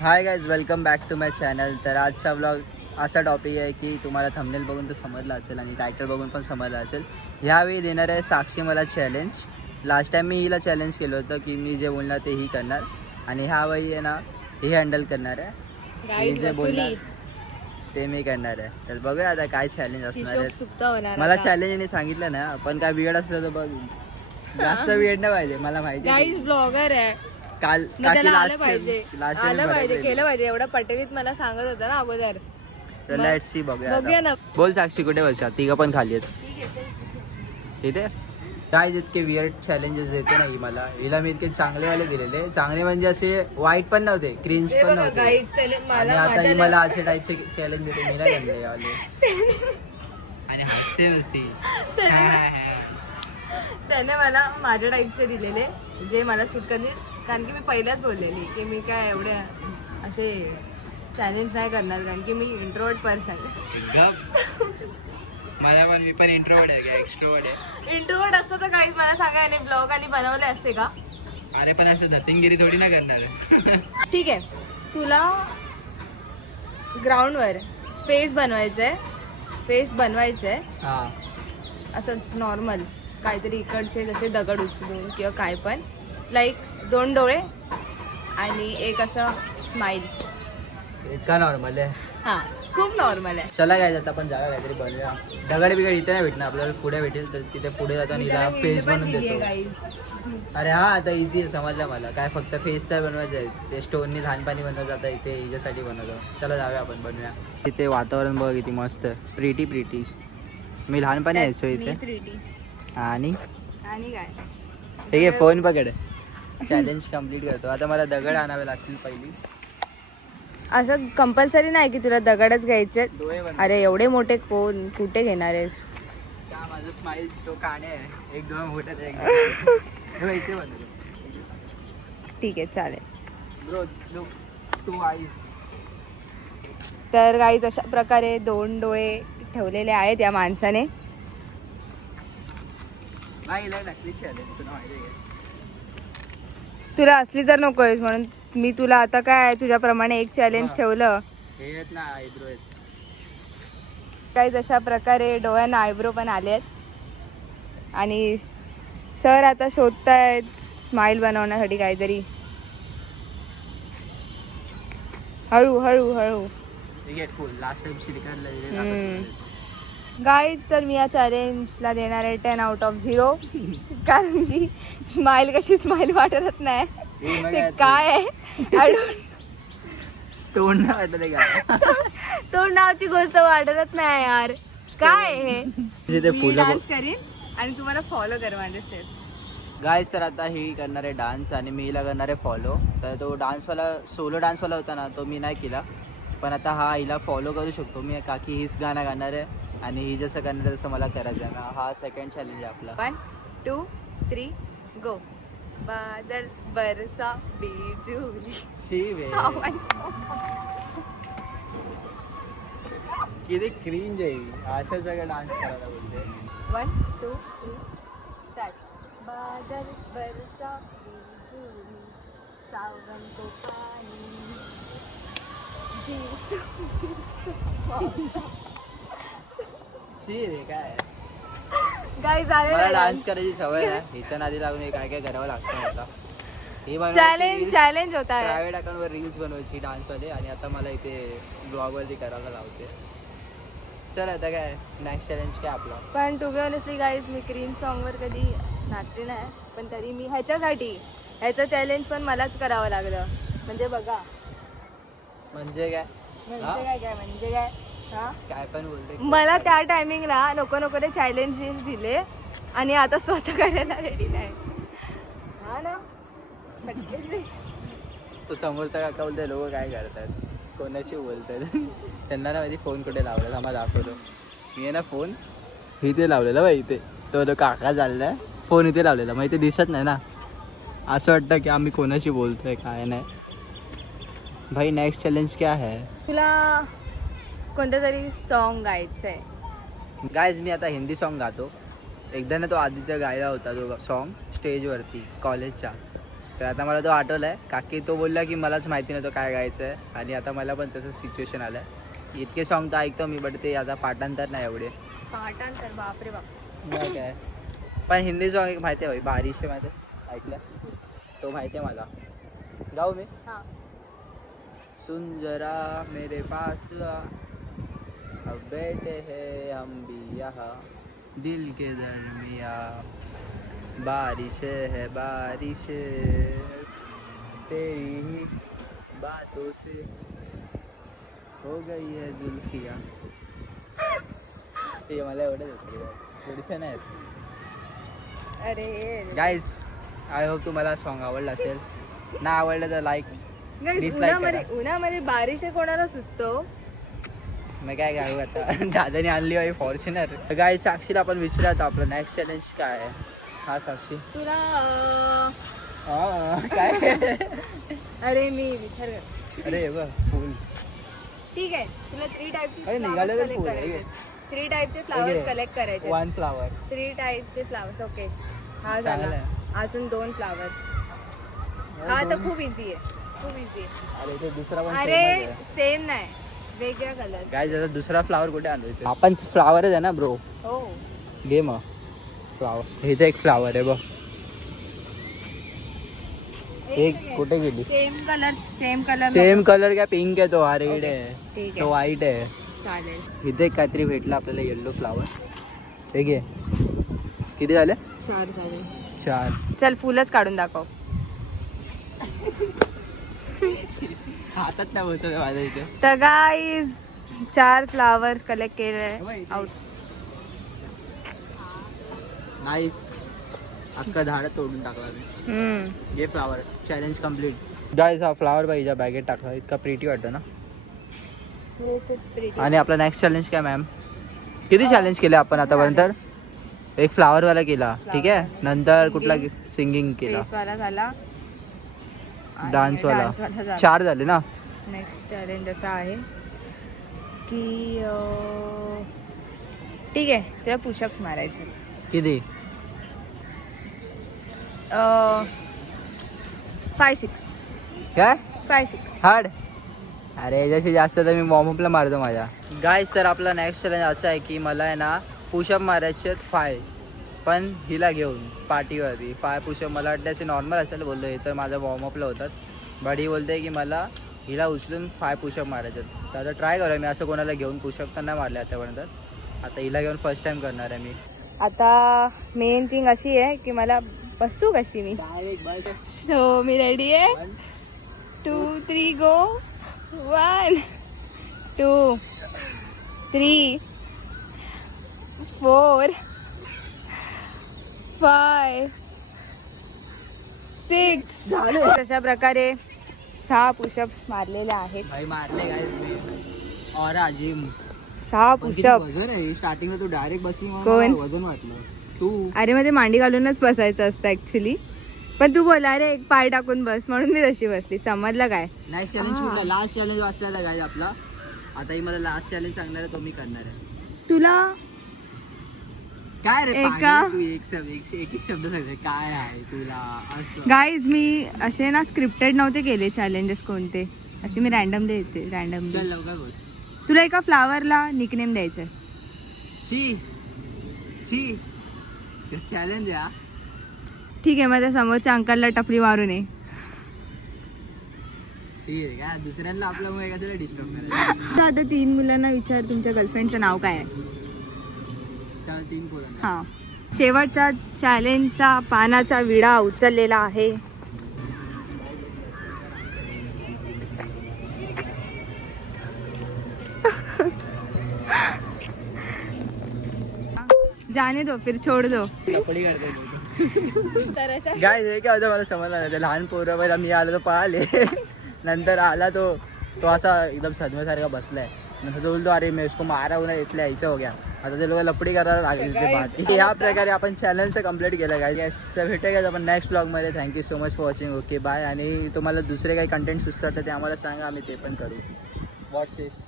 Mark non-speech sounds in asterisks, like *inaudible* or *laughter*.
Hi guys welcome back to my channel तर आजचा blog असा टॉपिक आहे की तुम्हाला थंबनेल बघून तर समजलं असेल आणि टायटल बघून पण समजलं असेल. ह्यावेळी देणार आहे साक्षी मला चॅलेंज लास्ट टाइम मी हिला चॅलेंज केलं होतं की मी जे बोलणार ते ही करणार. आणि ह्यावेळी आहे ना ही हँडल करणार आहे. मी जे बोलणार ते मी करणार आहे. तर बघूया आता काय चॅलेंज असणार आहे. मला चॅलेंजने सांगितलं ना पण काय वेळ असलं तर बघ. जास्त वेळ नाही पाहिजे मला माहिती ब्लॉगर आहे. काल मग काकी त्याला आलं पाहिजे. आलं पाहिजे केलं पाहिजे. एवढं पटवीत मला सांगत होता ना अगोदर. लेट्स सी बघूया. ना. बोल साक्षी कुठे बसा तिघं पण खाली आहेत. इथे? काय इतके विअर्ड चॅलेंजेस देते ना ही मला. हिला मी इतके चांगलेवाले दिलेले. चांगले म्हणजे असे वाईट पण नव्हते क्रिंज हे पण बघा नव्हते. गाईज त्याने आणि मला आता ही माझ्या मला असे टाईपचे चॅलेंज देते मी *laughs* नाही यावाले. आणि हसते नुसती त्याने मला माझ्या टाईपचे दिलेले. जे मला शूट करतील. कारण की मी पहिल्याच बोललेली की मी काय एवढे असे चॅलेंज नाही करणार कारण की मी इंट्रोवर्ट पर्सन मला पण मी पण इंट्रोवर्ड आहे एक्स्ट्रोवर्ड आहे? इंट्रोवर्ट असतं तर काहीच मला सांगा याने ब्लॉग आणि बनवले असते का? अरे पण असं धतिंगिरी थोडी ना करणार. ठीक आहे. तुला ग्राउंडवर फेस बनवायचं आहे फेस बनवायचं आहे हा. असंच नॉर्मल काहीतरी इकडचे जसे दगड उचलून किंवा काय पण. लाईक दोन डोळे आणि एक असं स्माईल इतका नॉर्मल आहे. हां खूप नॉर्मल आहे. चला काय जात आपण जागा काहीतरी बनवूया दगड बिगड इथे नाही भेटणार आपल्याला पुढे भेटेल तर तिथे पुढे जातो आणि हिला फेस बनवून देतो. अरे हा आता इझी आहे समजलं मला. काय फक्त फेस तर बनवायचं आहे. ते स्टोननी लहानपणी बनवत आता इथे हिच्यासाठी बनवतो. चला जाऊया आपण बनवूया. तिथे वातावरण बघ किती मस्त. प्रिटी प्रिटी मी लहानपणी यायचो इथे. प्रिटी आणि? आणि काय? ठीक आहे फोन पकड. चॅलेंज कंप्लीट करतो. आता मला दगड आणावे लागतील पहिली. असं कंपल्सरी नाही की तुला दगडच घ्यायचे? डोळे अरे एवढे मोठे कोण? कुठे घेणार आहेस? का माझं स्माईल तो काणे आहे. एक डोळा मोठा आहे, एक डोळा *laughs* इथे बनवलं ठीक आहे चालेल. तर गाईज अशा प्रकारे दोन डोळे ठेवलेले आहेत या माणसाने नाही हिला टाकली चॅलेंज तुला असली तर नकोयस म्हणून मी तुला आता काय तुझ्याप्रमाणे एक चॅलेंज. ठेवलं. काही अशा प्रकारे डोळ्यांना आयब्रो पण आले आहेत. आणि सर आता शोधतायत स्माईल बनवण्यासाठी काहीतरी. हळू हळू हळू. Last time. गाईज तर मी या चॅलेंजला देणार आहे टेन आउट ऑफ झिरो कारण की स्माईल कशी स्माईल वाटत नाही. ते काय आहे? आय डोंट तोंड नाही वाटत आहे का? *laughs* तोंड नावाची गोष्ट वाटतच नाही यार. काय आहे हे? तिथे मी फुलं डान्स करीन आणि तुम्हाला फॉलो कर माझे स्टेप गायस तर आता ही करणार आहे डान्स आणि मी हिला करणार आहे फॉलो तर तो डान्सवाला सोलो डान्सवाला होता ना तो मी नाही केला. पण आता हा हिला फॉलो करू शकतो. मी काकी हीच गाणं गाणार आहे. आणि ही जसं करणार तसं मला करायचं आहे. ना हा सेकंड चॅलेंज आहे आपला. वन टू थ्री गो बादल बरसा बिजुली शी वे. सावन. किती क्रींज आहे. असं सगळं डान्स करायला बोलते. वन टू थ्री स्टार्ट बादल बरसा बिजुली सावन को पानी. जीसू जीसू. शी रे काय? मला डान्स करायची सवय आहे. नादी लागून हे काय काय करावं लागतं मला. ही चॅलेंज चॅलेंज होता. है रील्स बनवायची डान्सवाले आणि आता मला इथे ब्लॉगवरती करायला लावते. चल आता काय? नेक्स्ट चॅलेंज काय आपला? पण टू बी ऑनेस्टली गाईज मी क्रीम सॉन्गवर कधी नाचली नाही. पण तरी मी ह्याच्यासाठी ह्याचं चॅलेंज पण मलाच करावं लागलं. म्हणजे बघा. म्हणजे काय? म्हणजे काय काय? म्हणजे काय? काय पण बोलते मला त्या टायमिंगला नको नको ते चॅलेंजेस दिले. आणि आता स्वतः करायला रेडी नाही. हा ना. तो समोरचा काका बोलते लोक काय करतात? कोणाशी बोलतात? त्यांना ना माहिती फोन कुठे लावला आम्हाला दाखवतो. मी आहे ना फोन इथे लावलेला बाई इथे. तो तो काका चाललाय फोन इथे लावलेला. मग इथे दिसत नाही ना. असं वाटतं की आम्ही कोणाशी बोलतोय काय नाही. भाई नेक्स्ट चॅलेंज क्या है? तुला कोणतं तरी सॉन्ग गायचं आहे गायज मी आता हिंदी सॉन्ग गातो. एकदा ना तो आदित्य गायला होता तो सॉन्ग स्टेजवरती कॉलेजच्या तर आता मला तो आठवलाय. काकी तो बोलला की मलाच माहिती नव्हतं काय गायचं आहे आणि आता मला पण तसं सिच्युएशन आलं इतके सॉन्ग तर ऐकतो मी बट ते आता पाठांतर नाही एवढे. पाठांतर बापरे बाप. नाही काय. पण हिंदी सॉन्ग एक माहिती आहे भाई बारिश माहिती आहे. ऐकलं तो माहिती आहे मला. गाऊ मी. हा. सुन जरा मेरे पास बैठे हैं हम भी यहाँ। दिल के दरमिया बारिश है बारिश। तेरी ही बातों से हो गई है जुल्फिया। ते मला एवढंच थोडीसं नाही अरे गाईज आय होप तुम्हाला सॉन्ग आवडलं असेल. नाही आवडलं तर लाईक उन्हामध्ये उन्हामध्ये बारिश कोणाला सुचतो मग काय गाऊ आता? *laughs* दादाने आणली आहे फॉर्च्युनर गाय साक्षीला आपण विचारत आपलं नेक्स्ट चॅलेंज काय आहे? हा साक्षी. तुला हा, काय? अरे मी विचार कर अरे बघ फुल. ठीक आहे तुला थ्री टाईपचे फुल, हे. थ्री टाईपचे फ्लावर्स. कलेक्ट करायचे वन फ्लावर थ्री टाईपचे फ्लावर्स ओके हा झाला. अजून दोन फ्लावर्स हा तर खूप इझी आहे. खूप इझी आहे. अरे दुसरा अरे सेम नाही. वेगळ्या कलर काय जरा दुसरा फ्लावर कुठे इथे आपण फ्लावरच आहे ना ब्रो हो. घे मग. फ्लावर हे तर एक फ्लावर आहे बघ. एक कुठे गेली? Same colour same colour same colour काय पिंक आहे तो हा रेड. आहे. ठीक तो आहे. व्हाईट आहे. चालेल. इथे एक काहीतरी भेटलं आपल्याला येल्लो फ्लावर हे घे. किती झाले? चार चालेल चार. चल फुलच काढून दाखव. हातात नाही बसत माझ्या इथे. तर गाईज चार फ्लावर्स कलेक्ट केले. आउट नाईस अख्खा झाड तोडून टाकला मी. घे फ्लावर चॅलेंज कंप्लीट गाईज हा फ्लावर बाईच्या बॅगेत टाकला. इतका प्रिटी वाटतं ना. हो. आणि आपला नेक्स्ट चॅलेंज काय मॅम किती चॅलेंज केले आपण आतापर्यंत? एक फ्लावर वाला केला. ठीक आहे. नंतर कुठला. सिंगिंग केला? डान्स वाला. चार झाले ना? नेक्स्ट चॅलेंज असा आहे की ठीक आहे तुला पुशअप्स मारायचे. किती? फाय सिक्स काय? फाय सिक्स हार्ड अरे याच्याशी जास्त तर मी वॉर्मअपला मारतो माझ्या. गाईज तर आपला नेक्स्ट चॅलेंज असं आहे की मला आहे ना पुशअप मारायचे फाय पण हिला घेऊन पार्टीवरती. फाय पुशअप मला वाटतं असे नॉर्मल असेल बोललो हे तर माझ्या वॉर्मअपला होतात. बट ही बोलते की मला हिला उचलून फाय पुशअप मारायचे तर आता ट्राय करूया मी असं कोणाला घेऊन पुशअप तर नाही मारले आतापर्यंत. आता हिला घेऊन फर्स्ट टाइम करणार आहे मी. आता मेन थिंग अशी आहे की मला बसू कशी मी. सो मी रेडी आहे? Two three go one two three four five six अशा प्रकारे सहा पुशअप्स मारलेले आहेत. भाई मारले गाईज मी. जिम सहा पुशअप्स वजन आहे? स्टार्टिंगला तू डायरेक्ट बसली कोण? मला वजन वाटलं. तू. अरे मध्ये मांडी घालूनच बसायचं असतं ऍक्च्युली पण तू बोला अरे एक पाय टाकून बस. म्हणून मी तशी बसली. समजलं काय? Next challenge. कुठला? लास्ट चॅलेंज वाचलेला काय आपला. आता ही मला लास्ट चॅलेंज सांगणार आहे तो मी करणार आहे. तुला काय रे एका- पागल? तू एक शब्द एक एक एक शब्द सांगते. काय आहे तुला? असं. गाईज मी असे ना स्क्रिप्टेड नव्हते केले चॅलेंजेस कोणते. असे मी चल रॅन्डमली लवकर बोल. तुला एका फ्लावरला निकनेम द्यायचं शी शी चॅलेंज ठीक आहे मग त्या समोरच्या अंकलला टपरी मारून ये. शी रे काय दुसऱ्यांना कशाला डिस्टर्ब करायचं? *laughs* आता तीन मुलांना विचार तुमच्या गर्लफ्रेंडचं नाव काय आहे? हां. शेवटच्या चॅलेंजचा पानाचा विडा उचललेला आहे. जाने दो फिर छोड़ दो. काय हे काय होतं मला समजलं नाही. ते लहान पोरं पहिला मी आलो तो पळाले नंतर आला तो तो असा एकदम सदम्यासारखा बसलाय. नंतर तो बोलतो अरे मी इसको मारा होणार इसलिए ऐसा हो गया. आता ते लोक लपडी करायला लागले तिथे बाकी या प्रकारे आपण चॅलेंज कंप्लीट केलं काय येस तर भेटूया आपण नेक्स्ट ब्लॉगमध्ये thank you so much for watching okay bye आणि तुम्हाला दुसरे काही कंटेंट सुचतात तर ते आम्हाला सांगा आम्ही ते पण करू. What's is